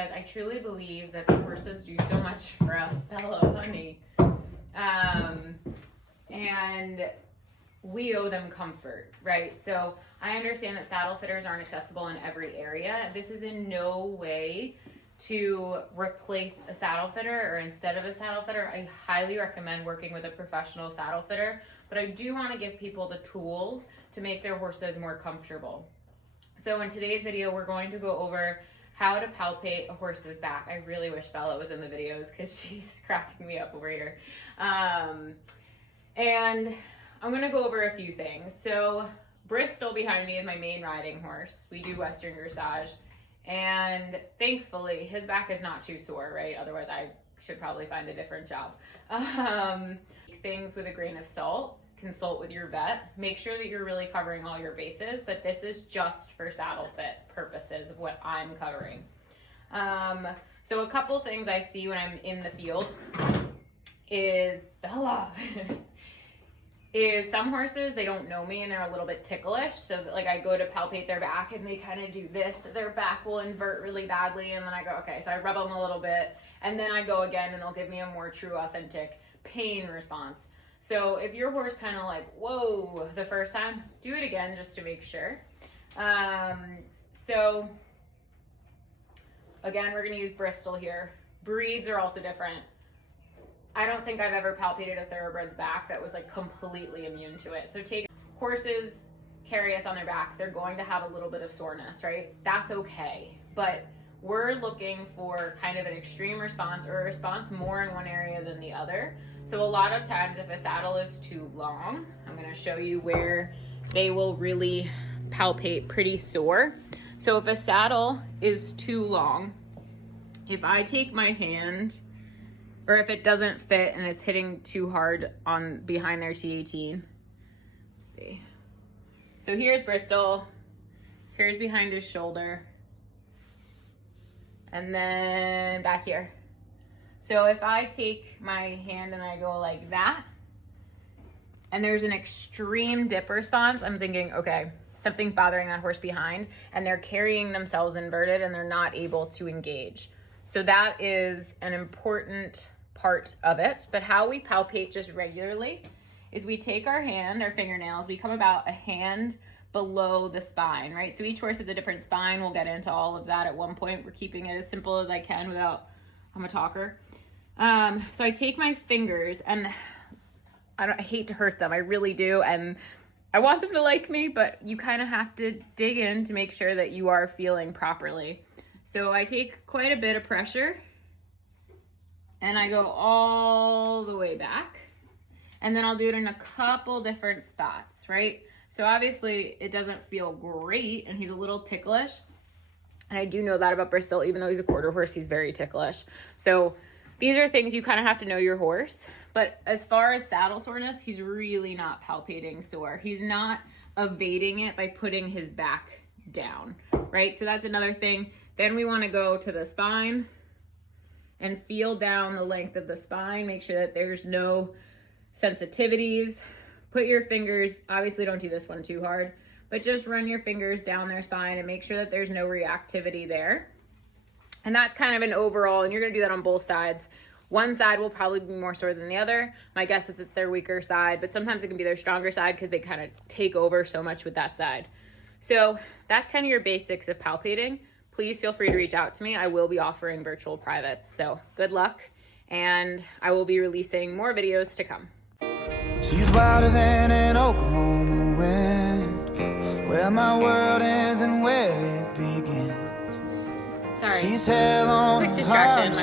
because I truly believe that the horses do so much for us. Bella, honey. And we owe them comfort, right? So I understand that saddle fitters aren't accessible in every area. This is in no way to replace a saddle fitter or instead of a saddle fitter. I highly recommend working with a professional saddle fitter, but I do want to give people the tools to make their horses more comfortable. So in today's video, we're going to go over how to palpate a horse's back. I really wish Bella was in the videos because she's cracking me up over here. And I'm gonna go over a few things. So Bristol behind me is my main riding horse. We do Western dressage, and thankfully his back is not too sore, right? Otherwise I should probably find a different job. Things with a grain of salt. Consult with your vet. Make sure that you're really covering all your bases, but this is just for saddle fit purposes of what I'm covering. So a couple things I see when I'm in the field is Bella. Is some horses, they don't know me and they're a little bit ticklish. So that, like, I go to palpate their back and they kind of do this. Their back will invert really badly, and then I go, okay, so I rub them a little bit, and then I go again and they'll give me a more true, authentic pain response. So if your horse kind of like, whoa, the first time, do it again just to make sure. So again, we're gonna use Bristol here. Breeds are also different. I don't think I've ever palpated a thoroughbred's back that was like completely immune to it. So take horses, carry us on their backs. They're going to have a little bit of soreness, right? That's okay. But we're looking for kind of an extreme response or a response more in one area than the other. So a lot of times if a saddle is too long, I'm gonna show you where they will really palpate pretty sore. So if a saddle is too long, if I take my hand, or if it doesn't fit and it's hitting too hard on behind their T18, let's see. So here's Bristol, here's behind his shoulder, and then back here. So if I take my hand and I go like that, and there's an extreme dip response, I'm thinking, okay, something's bothering that horse behind, and they're carrying themselves inverted and they're not able to engage. So that is an important part of it. But how we palpate just regularly is we take our hand, our fingernails, we come about a hand below the spine, right? So each horse has a different spine. We'll get into all of that at one point. We're keeping it as simple as I can without, I'm a talker. So I take my fingers, and I hate to hurt them. I really do. And I want them to like me, but you kind of have to dig in to make sure that you are feeling properly. So I take quite a bit of pressure and I go all the way back, and then I'll do it in a couple different spots, right? So obviously it doesn't feel great and he's a little ticklish. And I do know that about Bristol. Even though he's a quarter horse, he's very ticklish. So these are things you kind of have to know your horse. But as far as saddle soreness, he's really not palpating sore. He's not evading it by putting his back down, right? So that's another thing. Then we want to go to the spine and feel down the length of the spine. Make sure that there's no sensitivities. Put your fingers, obviously don't do this one too hard, but just run your fingers down their spine and make sure that there's no reactivity there. And that's kind of an overall, and you're gonna do that on both sides. One side will probably be more sore than the other. My guess is it's their weaker side, but sometimes it can be their stronger side because they kind of take over so much with that side. So that's kind of your basics of palpating. Please feel free to reach out to me. I will be offering virtual privates. So good luck, and I will be releasing more videos to come. She's wilder than an Oklahoma wind, where my world ends and where it begins. Sorry. She's hell on Quick distraction.